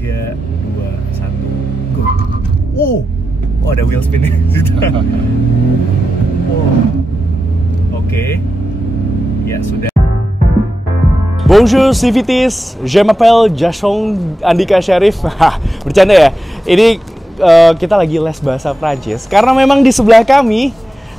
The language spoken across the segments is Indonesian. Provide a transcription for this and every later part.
3, 2, 1, go. Oh ada wheel spin nih. Oke. Ya sudah. Bonjour CVTs, je m'appelle Jason Andika Sharif. Bercanda ya. Ini kita lagi les bahasa Prancis karena memang di sebelah kami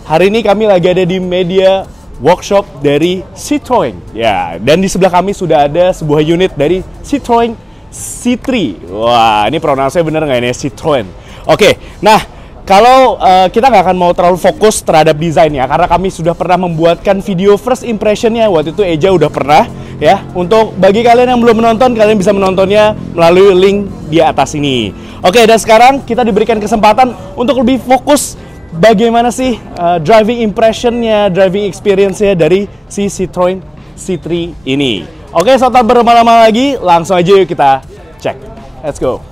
hari ini kami lagi ada di media workshop dari Citroën. Ya, dan di sebelah kami sudah ada sebuah unit dari Citroën C3. Wah, ini pronunciasinya bener nggak ini Citroën? Oke, nah kalau kita nggak akan mau terlalu fokus terhadap desainnya karena kami sudah pernah membuatkan video first impressionnya. Waktu itu Eja udah pernah ya. Untuk bagi kalian yang belum menonton, kalian bisa menontonnya melalui link di atas ini. Oke, dan sekarang kita diberikan kesempatan untuk lebih fokus bagaimana sih driving impressionnya, driving experience-nya dari si Citroën C3 ini. Oke, tanpa berlama-lama lagi, langsung aja yuk kita cek. Let's go.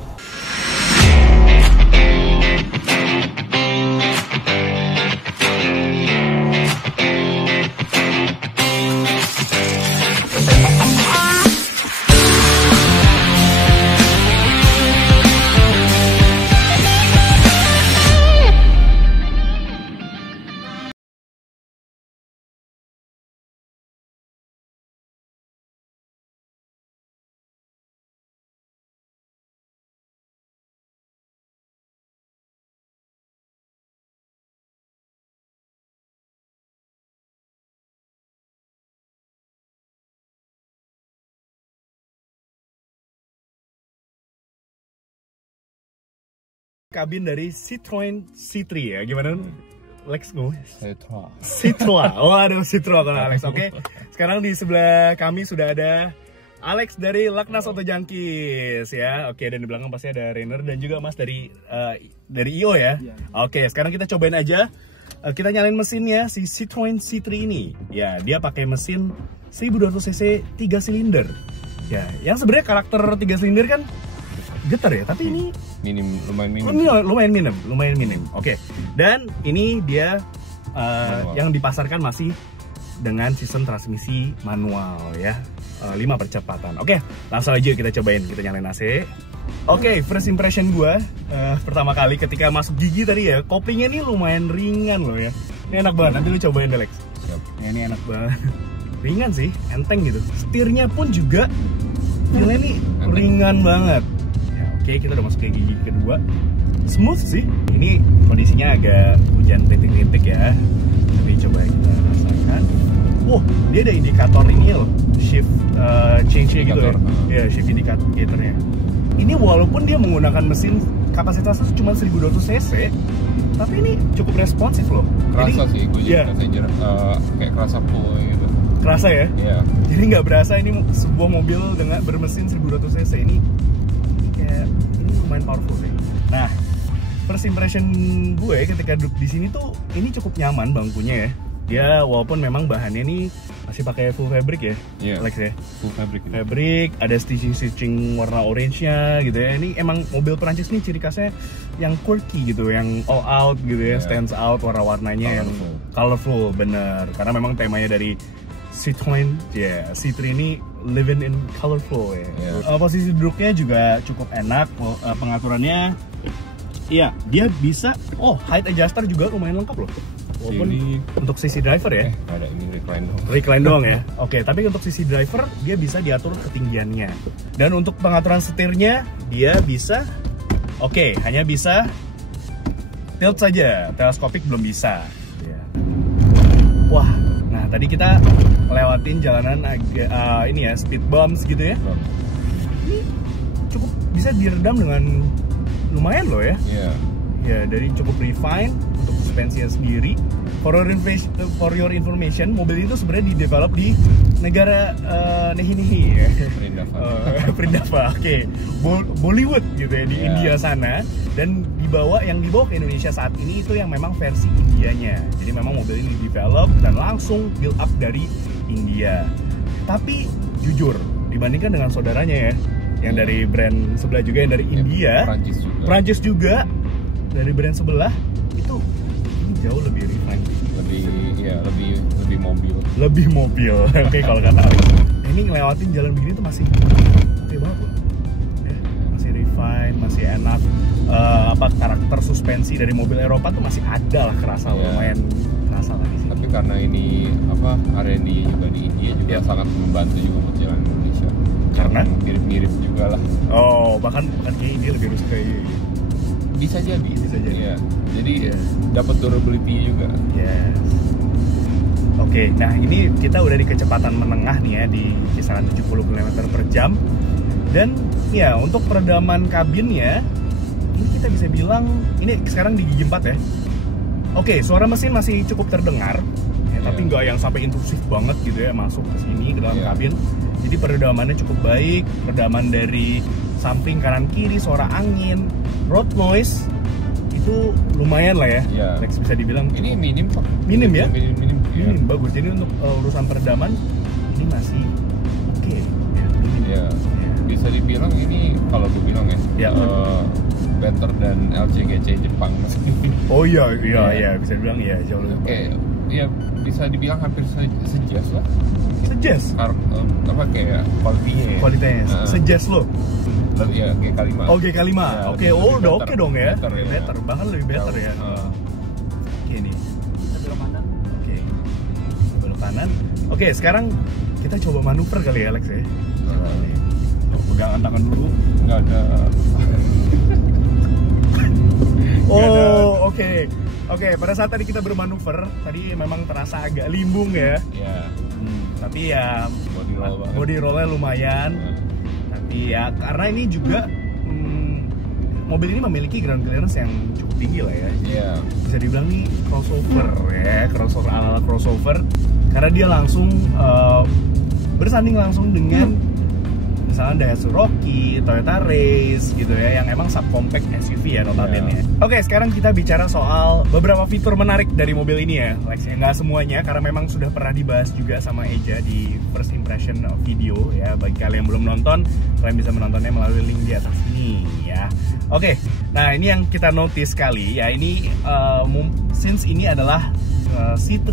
Kabin dari Citroën C3 ya, gimana Lex go? Citroën. Oh ada Citroën kalau Alex. Oke. Sekarang di sebelah kami sudah ada Alex dari Laknas Auto Junkies ya. Oke, dan di belakang pasti ada Rainer dan juga Mas dari IO ya. Oke, sekarang kita cobain aja. Kita nyalain mesinnya si Citroën C3 ini. Ya, dia pakai mesin 1200 cc 3 silinder. Ya, yang sebenarnya karakter 3 silinder kan getar ya, tapi ini lumayan minim. Oke. Dan ini dia yang dipasarkan masih dengan sistem transmisi manual ya, 5 percepatan. Oke, langsung aja kita cobain, kita nyalain AC. Oke, first impression gua pertama kali ketika masuk gigi tadi ya, koplingnya ini lumayan ringan loh ya. Ini enak banget, nanti lu cobain deh Lex. Ya, ini enak banget. Ringan sih, enteng gitu. Setirnya pun juga feelnya ini ringan banget. Oke, kita udah masuk ke gigi kedua. Smooth sih. Ini kondisinya agak hujan rintik-rintik ya. Tapi coba kita rasakan. Dia ada indikator ini loh, shift change-nya gitu ya. Ya, shift indicatornya. Ini walaupun dia menggunakan mesin kapasitasnya cuma 1200 cc, tapi ini cukup responsif loh. Kerasa sih, gue jadi kayak kerasa full gitu. Kerasa ya? Iya. Jadi nggak berasa ini sebuah mobil dengan bermesin 1200 cc ini lumayan powerful sih. Nah, first impression gue ketika duduk di sini tuh ini cukup nyaman bangkunya ya. Dia walaupun memang bahannya ini masih pakai full fabric ya, Alex ya. Full fabric. Fabric, ada stitching warna orange-nya gitu ya. Ini emang mobil Perancis nih ciri khasnya yang quirky gitu, yang all out gitu ya, stands out warna-warnanya yang colorful, bener. Karena memang temanya dari Citroën C3 ini living in colorful ya. Posisi duduknya juga cukup enak, pengaturannya iya, dia bisa height adjuster juga lumayan lengkap loh. Walaupun untuk sisi driver ya. Ada ini recline doang ya. Oke, tapi untuk sisi driver dia bisa diatur ketinggiannya. Dan untuk pengaturan setirnya dia bisa hanya bisa tilt saja, teleskopik belum bisa. Wah, nah tadi kita lewatin jalanan agak ini ya, speed bumps gitu ya. Ini cukup bisa diredam dengan lumayan loh ya. Ya, dari cukup refine untuk suspensinya sendiri. For your information, mobil itu sebenarnya di-develop di negara Nehi ya. Prindava. Oke. Bollywood gitu ya, di India sana, dan yang dibawa ke Indonesia saat ini itu yang memang versi Indianya. Jadi memang mobil ini di-develop dan langsung build up dari India. Tapi jujur, dibandingkan dengan saudaranya ya, yang dari brand sebelah juga, yang dari India, Prancis juga, dari brand sebelah itu ini jauh lebih refine, lebih mobil. Oke, kalau kata Alex. Ini ngelewatin jalan begini tuh masih oke banget loh ya, masih enak. Karakter suspensi dari mobil Eropa tuh masih ada lah, kerasa lumayan kerasa lah di sini. Tapi karena ini R&D juga di India juga sangat membantu juga buat jalan Indonesia. Karena mirip-mirip juga lah. Oh, bahkan kayak India lebih rusak kayak gitu. Bisa jadi. Ya. Jadi dapat durability juga. Yes. Oke, nah ini kita udah di kecepatan menengah nih ya, di kisaran 70 km per jam. Dan ya untuk peredaman kabinnya ini kita bisa bilang ini sekarang di gigi 4 ya. Oke, suara mesin masih cukup terdengar ya, tapi nggak yang sampai intrusif banget gitu ya masuk ke sini ke dalam kabin. Jadi peredamannya cukup baik, peredaman dari samping kanan kiri, suara angin, road noise itu lumayan lah ya. Lex bisa dibilang ini minim kok. Minim ya? Minim, bagus. Jadi untuk urusan peredaman ini masih oke. Bisa dibilang ini kalau gue bilang ya. Better dan LC GC Jepang. Oh iya, bisa dibilang ya jauh lebih. Ya bisa dibilang hampir sejas lah. Sejas? Kayak kualitasnya. Sejas lo? Ya G5. Oh G5. Oke, udah oke dong ya. Better, bahkan lebih better ya. Oke nih. Belok kanan. Oke. Belok kanan. Oke, sekarang kita coba manuver kali ya Alex ya. Pegangan tangan dulu. Nggak ada. Oh, oke. Pada saat tadi kita bermanuver, tadi memang terasa agak limbung ya. Tapi ya body rollnya lumayan. Tapi ya karena ini juga mobil ini memiliki ground clearance yang cukup tinggi lah ya. Bisa dibilang nih crossover ala crossover, karena dia langsung bersanding langsung dengan misalnya Daihatsu Rocky, Toyota Race gitu ya, yang emang subcompact SUV ya notabene. Oke, sekarang kita bicara soal beberapa fitur menarik dari mobil ini ya, Lex. Nggak semuanya, karena memang sudah pernah dibahas juga sama Eja di first impression video ya. Bagi kalian yang belum nonton, kalian bisa menontonnya melalui link di atas ini ya. Oke, nah ini yang kita notice kali ya, ini since ini adalah C3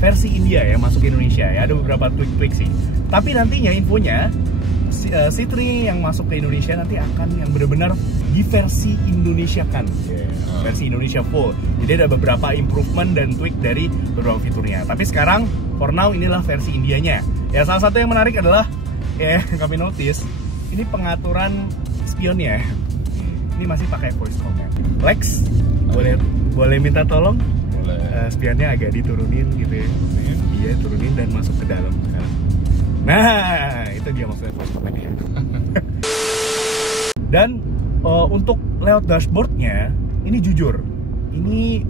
versi India ya, masuk ke Indonesia ya, ada beberapa tweak sih. Tapi nantinya infonya C3 yang masuk ke Indonesia nanti akan yang benar-benar di versi Indonesia kan, versi Indonesia full. Jadi ada beberapa improvement dan tweak dari beberapa fiturnya. Tapi sekarang for now inilah versi Indianya. Ya salah satu yang menarik adalah yang kami notice ini pengaturan spionnya. Ini masih pakai voice command. Lex, boleh minta tolong? Boleh. Spionnya agak diturunin gitu ya. Iya, turunin dan masuk ke dalam. Nah, itu dia maksudnya voice command ya. Dan untuk layout dashboardnya, ini jujur, ini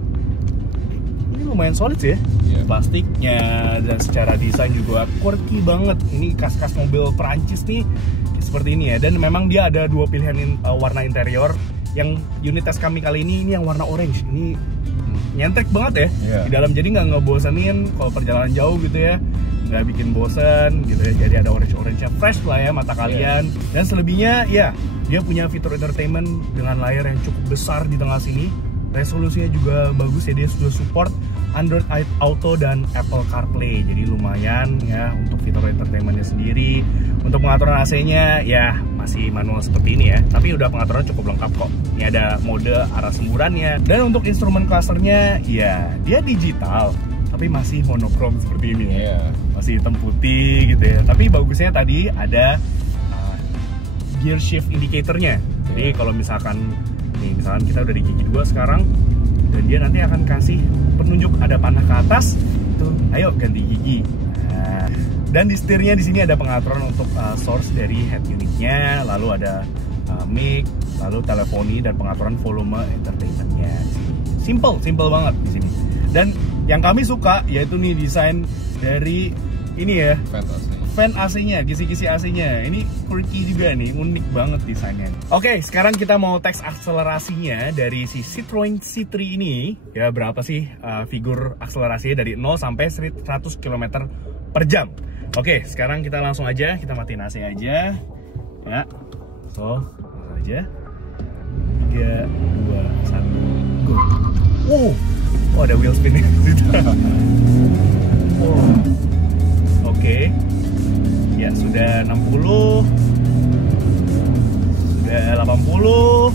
lumayan solid sih ya. Plastiknya dan secara desain juga quirky banget. Ini kas-kas mobil Perancis nih seperti ini ya. Dan memang dia ada dua pilihan warna interior. Yang unit tes kami kali ini yang warna orange. Ini nyentrek banget ya di dalam, jadi nggak ngebosenin kalau perjalanan jauh gitu ya, nggak bikin bosen gitu ya. Jadi ada orange-nya fresh lah ya mata kalian. Dan selebihnya ya dia punya fitur entertainment dengan layar yang cukup besar di tengah sini. Resolusinya juga bagus ya, dia sudah support Android Auto dan Apple CarPlay. Jadi lumayan ya untuk fitur entertainmentnya sendiri. Untuk pengaturan AC-nya ya masih manual seperti ini ya, tapi udah pengaturan cukup lengkap kok. Ini ada mode arah semburannya. Dan untuk instrumen clusternya ya dia digital, tapi masih monokrom seperti ini ya. Masih hitam putih gitu ya. Tapi bagusnya tadi ada gear shift indicatornya. Jadi kalau misalkan kita udah di gigi 2 sekarang, dan dia nanti akan kasih penunjuk ada panah ke atas, itu ayo ganti gigi. Nah, dan di setirnya di sini ada pengaturan untuk source dari head unitnya, lalu ada mic, lalu teleponi dan pengaturan volume entertainmentnya. Simple banget di sini. Dan yang kami suka yaitu nih desain dari ini ya, fan AC-nya, kisi-kisi AC-nya. Ini quirky juga nih, unik banget desainnya. Oke, sekarang kita mau tes akselerasinya dari si Citroen C3 ini. Ya, berapa sih figur akselerasinya dari 0 sampai 100 km per jam. Oke, sekarang kita langsung aja, kita matiin AC aja. Ya, so, langsung aja. 3, 2, 1, go. Oh, ada wheel spin nih. Oke. Ya, sudah 60, sudah 80,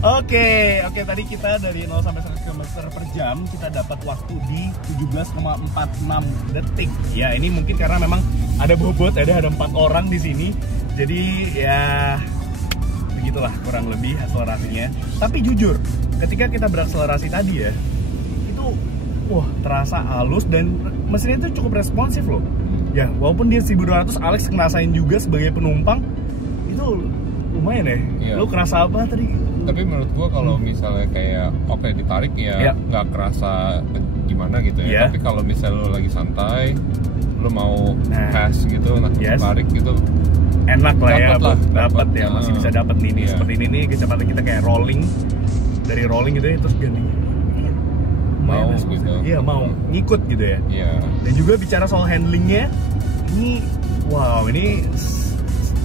Oke, tadi kita dari 0 sampai 100 km per jam kita dapat waktu di 17,46 detik. Ya, ini mungkin karena memang ada bobot, ada 4 orang di sini. Jadi ya begitulah kurang lebih akselerasinya. Tapi jujur, ketika kita berakselerasi tadi ya, itu terasa halus dan mesinnya itu cukup responsif loh. Ya, walaupun dia 1200, Alex ngerasain juga sebagai penumpang itu lumayan ya. Iya. Lu kerasa apa tadi? Tapi menurut gua kalau misalnya kayak ditarik ya nggak kerasa gimana gitu ya. Tapi kalau misalnya lu lagi santai, lu mau pass gitu, tarik gitu, enak lah ya, dapat ya, masih bisa dapat nih seperti ini nih kecepatan kita kayak rolling, dari rolling gitu ya terus ganti. Mau gitu. Iya, mau ngikut gitu ya. Iya. Dan juga bicara soal handlingnya, ini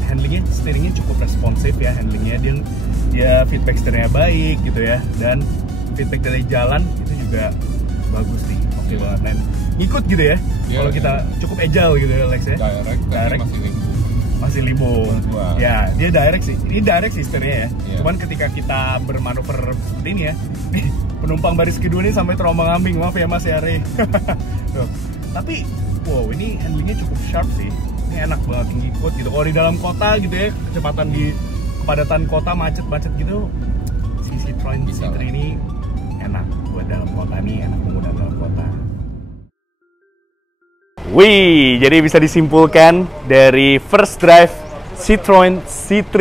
handlingnya, steeringnya cukup responsif ya, handlingnya dia feedback steeringnya baik gitu ya, dan feedback dari jalan itu juga bagus nih, oke banget, dan ngikut gitu ya. Kalau kita cukup agile gitu ya Lex ya. Direct masih limbo. Ya, dia direct sih steeringnya ya. Cuman ketika kita bermanuver seperti ini ya, penumpang baris kedua ini sampai terombang-ambing, maaf ya Mas ya Re. Tapi ini handlingnya cukup sharp sih. Ini enak banget ngikut gitu. Kalau di dalam kota gitu ya, kecepatan di kepadatan kota macet-macet gitu, si Citroen C3 ini enak buat dalam kota nih, enak menggunakan dalam kota. Wih, jadi bisa disimpulkan dari first drive Citroen C3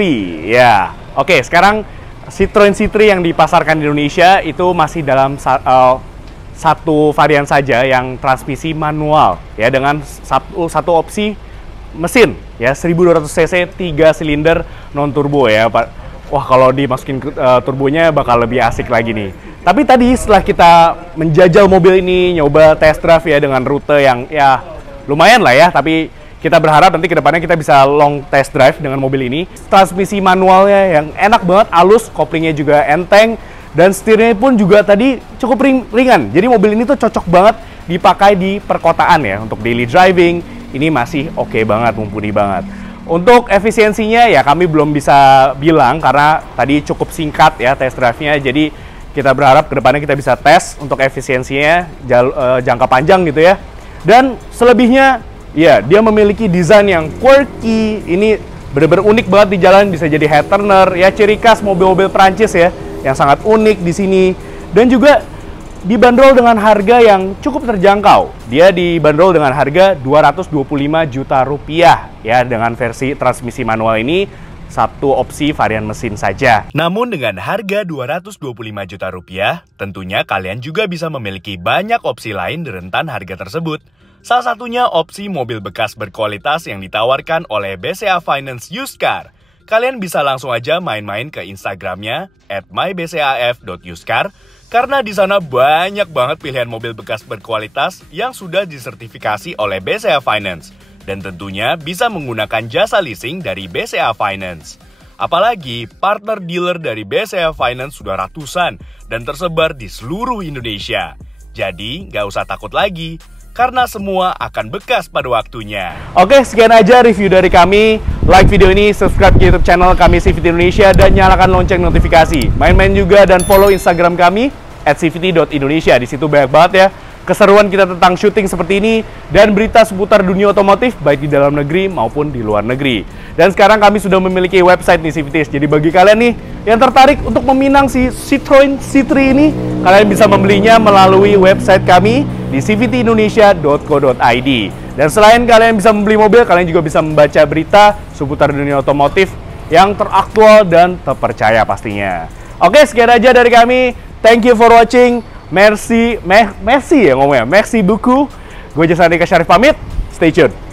ya. Oke, sekarang Citroen C3 yang dipasarkan di Indonesia itu masih dalam satu varian saja yang transmisi manual ya, dengan satu opsi mesin ya, 1200 cc 3 silinder non turbo ya Pak. Wah, kalau dimasukin turbonya bakal lebih asik lagi nih. Tapi tadi setelah kita menjajal mobil ini, nyoba test drive ya dengan rute yang ya lumayan lah ya, tapi kita berharap nanti kedepannya kita bisa long test drive dengan mobil ini. Transmisi manualnya yang enak banget, halus, koplingnya juga enteng, dan setirnya pun juga tadi cukup ringan. Jadi mobil ini tuh cocok banget dipakai di perkotaan ya, untuk daily driving. Ini masih oke banget, mumpuni banget. Untuk efisiensinya ya kami belum bisa bilang karena tadi cukup singkat ya test drive-nya. Jadi kita berharap kedepannya kita bisa tes untuk efisiensinya jangka panjang gitu ya. Dan selebihnya ya dia memiliki desain yang quirky. Ini bener-bener unik banget di jalan, bisa jadi head turner ya, ciri khas mobil-mobil Prancis ya yang sangat unik di sini. Dan juga dibanderol dengan harga yang cukup terjangkau. Dia dibanderol dengan harga 225 juta rupiah ya, dengan versi transmisi manual ini, satu opsi varian mesin saja. Namun dengan harga 225 juta rupiah, tentunya kalian juga bisa memiliki banyak opsi lain di rentan harga tersebut. Salah satunya opsi mobil bekas berkualitas yang ditawarkan oleh BCA Finance Used Car. Kalian bisa langsung aja main-main ke Instagramnya @mybcaf.usedcar, karena di sana banyak banget pilihan mobil bekas berkualitas yang sudah disertifikasi oleh BCA Finance. Dan tentunya bisa menggunakan jasa leasing dari BCA Finance. Apalagi partner dealer dari BCA Finance sudah ratusan dan tersebar di seluruh Indonesia. Jadi nggak usah takut lagi, karena semua akan bekas pada waktunya. Oke, sekian aja review dari kami. Like video ini, subscribe ke YouTube channel kami CVT Indonesia, dan nyalakan lonceng notifikasi. Main-main juga dan follow Instagram kami @cvt.indonesia. Di situ banyak banget ya keseruan kita tentang syuting seperti ini dan berita seputar dunia otomotif baik di dalam negeri maupun di luar negeri. Dan sekarang kami sudah memiliki website nih CVTs. Jadi bagi kalian nih yang tertarik untuk meminang si Citroen C3 ini, kalian bisa membelinya melalui website kami di cvtindonesia.co.id. Dan selain kalian bisa membeli mobil, kalian juga bisa membaca berita seputar dunia otomotif yang teraktual dan terpercaya pastinya. Oke, sekian aja dari kami. Thank you for watching. Merci ya ngomongnya. Merci beaucoup. Gue Jason Andika Syarif pamit. Stay tuned.